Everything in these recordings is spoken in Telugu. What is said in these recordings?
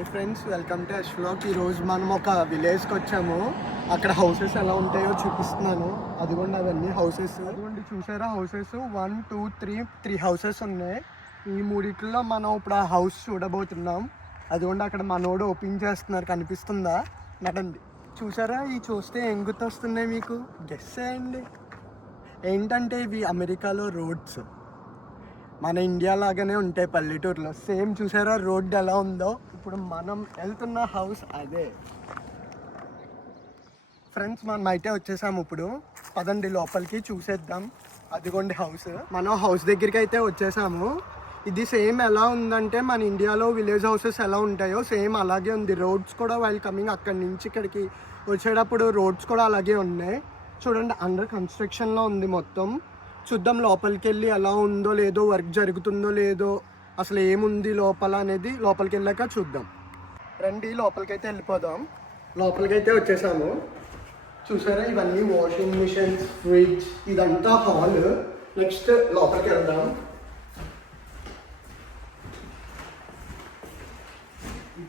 హాయ్ ఫ్రెండ్స్, వెల్కమ్ టు అశ్వ్లాగ్. ఈరోజు మనం ఒక విలేజ్కి వచ్చాము. అక్కడ హౌసెస్ ఎలా ఉంటాయో చూపిస్తున్నాను. అదిగోండి అవన్నీ హౌసెస్. అదిగోండి చూసారా హౌసెస్ 1 2 3 హౌసెస్ ఉన్నాయి. ఈ మూడిట్లో మనం ఇప్పుడు ఆ హౌస్ చూడబోతున్నాం. అదిగోండి అక్కడ మనోడు ఓపెన్ చేస్తున్నారు, కనిపిస్తుందా? నడండి. చూసారా, ఈ చూస్తే ఏం గుర్తొస్తున్నాయి మీకు? గెస్ చేయండి. ఏంటంటే ఇవి అమెరికాలో రోడ్స్. మన ఇండియా లాగానే ఉంటాయి పల్లెటూరులో. సేమ్ చూసారా రోడ్ ఎలా ఉందో? ఇప్పుడు మనం వెళ్తున్న హౌస్ అదే. ఫ్రెండ్స్, మనం అయితే వచ్చేసాము. ఇప్పుడు పదండి లోపలికి చూసేద్దాం. అదిగోండి హౌస్. మనం హౌస్ దగ్గరికి అయితే వచ్చేసాము. ఇది సేమ్ ఎలా ఉందంటే మన ఇండియాలో విలేజ్ హౌసెస్ ఎలా ఉంటాయో సేమ్ అలాగే ఉంది. రోడ్స్ కూడా వైల్ కమింగ్ అక్కడి నుంచి ఇక్కడికి వచ్చేటప్పుడు రోడ్స్ కూడా అలాగే ఉన్నాయి. చూడండి, అండర్ కన్స్ట్రక్షన్లో ఉంది మొత్తం. చూద్దాం లోపలికి వెళ్ళి ఎలా ఉందో లేదో, వర్క్ జరుగుతుందో లేదో, అసలు ఏముంది లోపల అనేది లోపలికి వెళ్ళాక చూద్దాం. రండి లోపలికైతే వెళ్ళిపోదాం. లోపలికైతే వచ్చేసాము. చూసారా, ఇవన్నీ వాషింగ్ మిషన్స్, ఫ్రిడ్జ్, ఇదంతా హాల్. నెక్స్ట్ లోపలికి వెళ్దాం.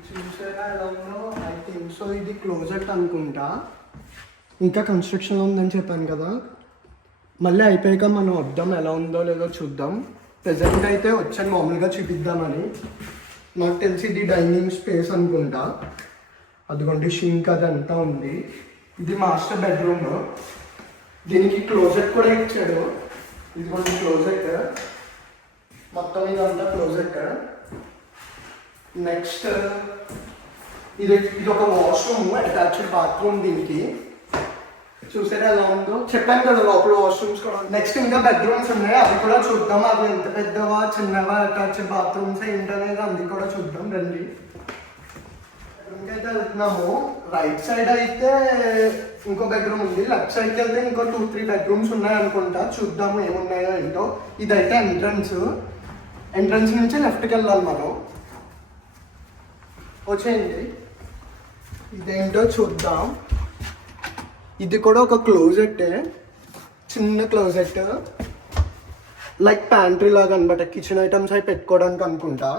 చూసారా ఎలా ఉందో? ఐ థింక్ సో ఇది క్లోజెట్ అనుకుంటా. ఇంకా కన్స్ట్రక్షన్లో ఉందని చెప్పాను కదా. మళ్ళీ అయిపోయాక మనం వద్దాం, ఎలా ఉందో లేదో చూద్దాం. ప్రెజెంట్ అయితే వచ్చాను మామూలుగా చూపిద్దామని. నాకు తెలిసి ఇది డైనింగ్ స్పేస్ అనుకుంటా. అదిగోండి షింక్ అదంతా ఉంది. ఇది మాస్టర్ బెడ్రూమ్. దీనికి క్లోజెట్ కూడా ఇచ్చాడు. ఇదిగోండి క్లోజెట్, మొత్తం ఇదంతా క్లోజెట్. నెక్స్ట్ ఇది ఒక వాష్రూమ్, అటాచ్డ్ బాత్రూమ్. దీనికి చూసారా ఎలా ఉందో? చెప్పాను కదా లోపల వాష్రూమ్స్ కూడా. నెక్స్ట్ ఇంకా బెడ్రూమ్స్ ఉన్నాయి, అవి కూడా చూద్దాం. అవి ఎంత పెద్దవా చిన్నవా, అటాచ్డ్ బాత్రూమ్స్ ఏంటనేది అది కూడా చూద్దాం. రండి బెడ్రూమ్కి అయితే వెళ్తున్నాము. రైట్ సైడ్ అయితే ఇంకో బెడ్రూమ్ ఉంది, లెఫ్ట్ సైడ్కి వెళ్తే ఇంకో 2-3 బెడ్రూమ్స్ ఉన్నాయి అనుకుంటా. చూద్దాము ఏమున్నాయో ఏంటో. ఇదైతే ఎంట్రన్స్. ఎంట్రన్స్ నుంచి లెఫ్ట్కి వెళ్ళాలి మనం. వచ్చేయండి, ఇదేంటో చూద్దాం. ఇది కూడా ఒక క్లోజెట్, చిన్న క్లోజెట్, లైక్ ప్యాంట్రీ లాగా అనమాట. కిచెన్ ఐటమ్స్ అవి పెట్టుకోవడానికి అనుకుంటా.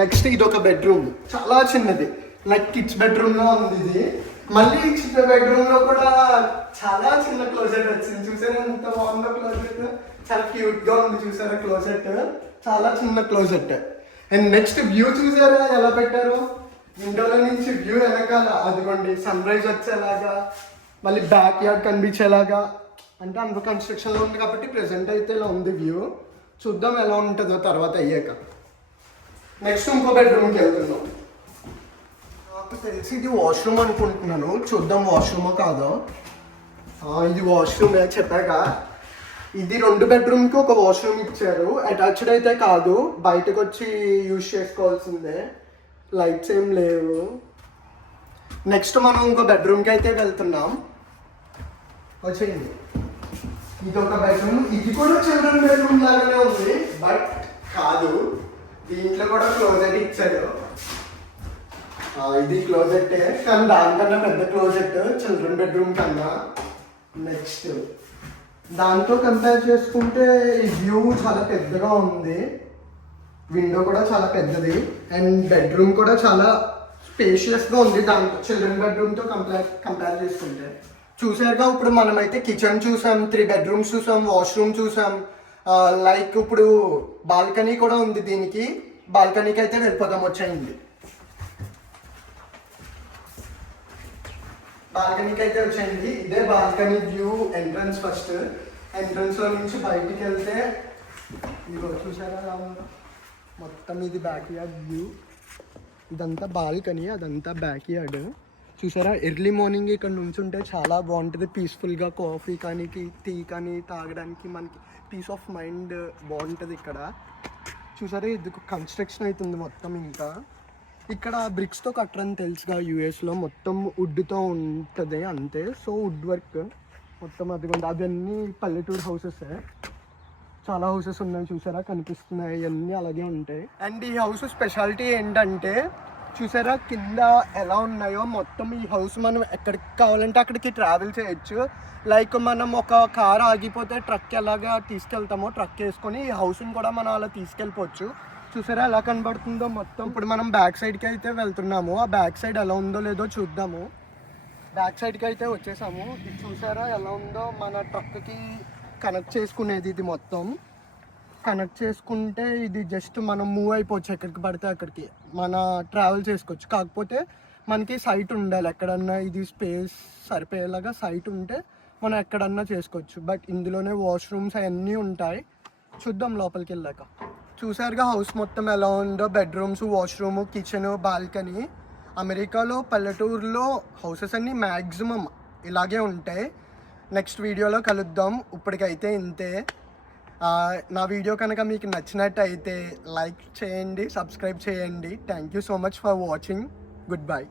నెక్స్ట్ ఇది ఒక బెడ్రూమ్, చాలా చిన్నది, లైక్ కిడ్స్ బెడ్రూమ్లో ఉంది ఇది. మళ్ళీ చిన్న బెడ్రూమ్లో కూడా చాలా చిన్న క్లోజెట్ వచ్చింది. చూసారా ఎంత బాగుందో క్లోజెట్? చాలా క్యూట్గా ఉంది. చూసారా క్లోజెట్? చాలా చిన్న క్లోజెట్. అండ్ నెక్స్ట్ వ్యూ చూసారా ఎలా పెట్టారు? విండోలో నుంచి వ్యూ వెనకాల అదిగోండి సన్ రైజ్ వచ్చేలాగా, మళ్ళీ బ్యాక్ యార్డ్ కనిపించేలాగా. అంటే అంత కన్స్ట్రక్షన్లో ఉంది కాబట్టి ప్రెసెంట్ అయితే ఇలా ఉంది వ్యూ. చూద్దాం ఎలా ఉంటుందో తర్వాత అయ్యాక. నెక్స్ట్ ఇంకో బెడ్రూమ్కి వెళ్తున్నాం. నాకు తెలిసి ఇది వాష్రూమ్ అనుకుంటున్నాను. చూద్దాం వాష్రూమో కాదో. ఇది వాష్రూమ్ చెప్పాక. ఇది 2 బెడ్రూమ్కి ఒక వాష్రూమ్ ఇచ్చారు. అటాచ్డ్ అయితే కాదు, బయటకు వచ్చి యూజ్ చేసుకోవాల్సిందే. లైట్స్ ఏం లేవు. నెక్స్ట్ మనం ఇంకో బెడ్రూమ్కి అయితే వెళ్తున్నాం. వచ్చేయండి, ఇది ఒక బెడ్రూమ్. ఇది కూడా చిల్డ్రన్ బెడ్రూమ్ లాగానే ఉంది, బట్ కాదు. దీంట్లో కూడా క్లోజెట్ ఇచ్చారు. ఇది క్లోజెట్, కానీ దానికన్నా పెద్ద క్లోజెట్ చిల్డ్రన్ బెడ్రూమ్ కన్నా. నెక్స్ట్ దాంతో కంపేర్ చేసుకుంటే ఈ వ్యూ చాలా పెద్దగా ఉంది. విండో కూడా చాలా పెద్దది. అండ్ బెడ్రూమ్ కూడా చాలా స్పేషియస్గా ఉంది దాంతో, చిల్డ్రన్ బెడ్రూమ్తో కంపేర్ చేసుకుంటే. చూసారుగా, ఇప్పుడు మనమైతే కిచెన్ చూసాం, 3 బెడ్రూమ్స్ చూసాం, వాష్రూమ్ చూసాం. లైక్ ఇప్పుడు బాల్కనీ కూడా ఉంది దీనికి. బాల్కనీకి అయితే వెళ్ళిపోదాం. వచ్చేయండి, బాల్కనీకి అయితే వచ్చేయండి. ఇదే బాల్కనీ వ్యూ. Entrance first. ఎంట్రన్స్లో నుంచి బయటికి వెళ్తే ఇదిగో చూసారా ఎలా ఉందో? మొత్తం ఇది బ్యాక్ యార్డ్ వ్యూ. ఇదంతా బాల్కనీ, అదంతా బ్యాక్ యార్డ్. చూసారా, ఎర్లీ మార్నింగ్ ఇక్కడ నుంచి ఉంటే చాలా బాగుంటుంది. పీస్ఫుల్గా కాఫీ కానీ టీ కానీ తాగడానికి మనకి పీస్ ఆఫ్ మైండ్ బాగుంటుంది ఇక్కడ. చూసారా, ఇది కన్స్ట్రక్షన్ అవుతుంది మొత్తం. ఇంకా ఇక్కడ బ్రిక్స్తో కట్టరని తెలుసుగా, యూఎస్లో మొత్తం వుడ్తో ఉంటుంది అంతే. సో వుడ్ వర్క్ మొత్తం. అదిగోండి అవన్నీ పల్లెటూరు హౌసెస్. చాలా హౌసెస్ ఉన్నాయి చూసారా, కనిపిస్తున్నాయి. ఇవన్నీ అలాగే ఉంటాయి. అండ్ ఈ హౌస్ స్పెషాలిటీ ఏంటంటే చూసారా కింద ఎలా ఉన్నాయో మొత్తం. ఈ హౌస్ మనం ఎక్కడికి కావాలంటే అక్కడికి ట్రావెల్ చేయొచ్చు. లైక్ మనం ఒక కార్ ఆగిపోతే ట్రక్ ఎలాగా తీసుకెళ్తామో ట్రక్ వేసుకొని ఈ హౌస్ని కూడా మనం అలా తీసుకెళ్ళిపోవచ్చు. చూసారా ఎలా కనబడుతుందో మొత్తం. ఇప్పుడు మనం బ్యాక్ సైడ్కి అయితే వెళ్తున్నాము. ఆ బ్యాక్ సైడ్ ఎలా ఉందో లేదో చూద్దాము. బ్యాక్ సైడ్కి అయితే వచ్చేసాము. ఇది చూసారా ఎలా ఉందో, మన ట్రక్కి కనెక్ట్ చేసుకునేది ఇది మొత్తం. కనెక్ట్ చేసుకుంటే ఇది జస్ట్ మనం మూవ్ అయిపోవచ్చు ఎక్కడికి పడితే అక్కడికి, మన ట్రావెల్ చేసుకోవచ్చు. కాకపోతే మనకి సైట్ ఉండాలి ఎక్కడన్నా, ఇది స్పేస్ సరిపోయేలాగా సైట్ ఉంటే మనం ఎక్కడన్నా చేసుకోవచ్చు. బట్ ఇందులోనే వాష్రూమ్స్ అవన్నీ ఉంటాయి. చూద్దాం లోపలికి వెళ్ళాక. చూసారుగా హౌస్ మొత్తం ఎలా ఉందో, బెడ్రూమ్స్, వాష్రూమ్, కిచెన్, బాల్కనీ. అమెరికాలో పల్లెటూరులో హౌసెస్ అన్నీ మ్యాక్సిమం ఇలాగే ఉంటాయి. నెక్స్ట్ వీడియోలో కలుద్దాం. ఇప్పటికైతే ఇంతే. నా వీడియో కనుక మీకు నచ్చినట్టయితే లైక్ చేయండి, సబ్స్క్రైబ్ చేయండి. Thank you so much for watching. Good bye.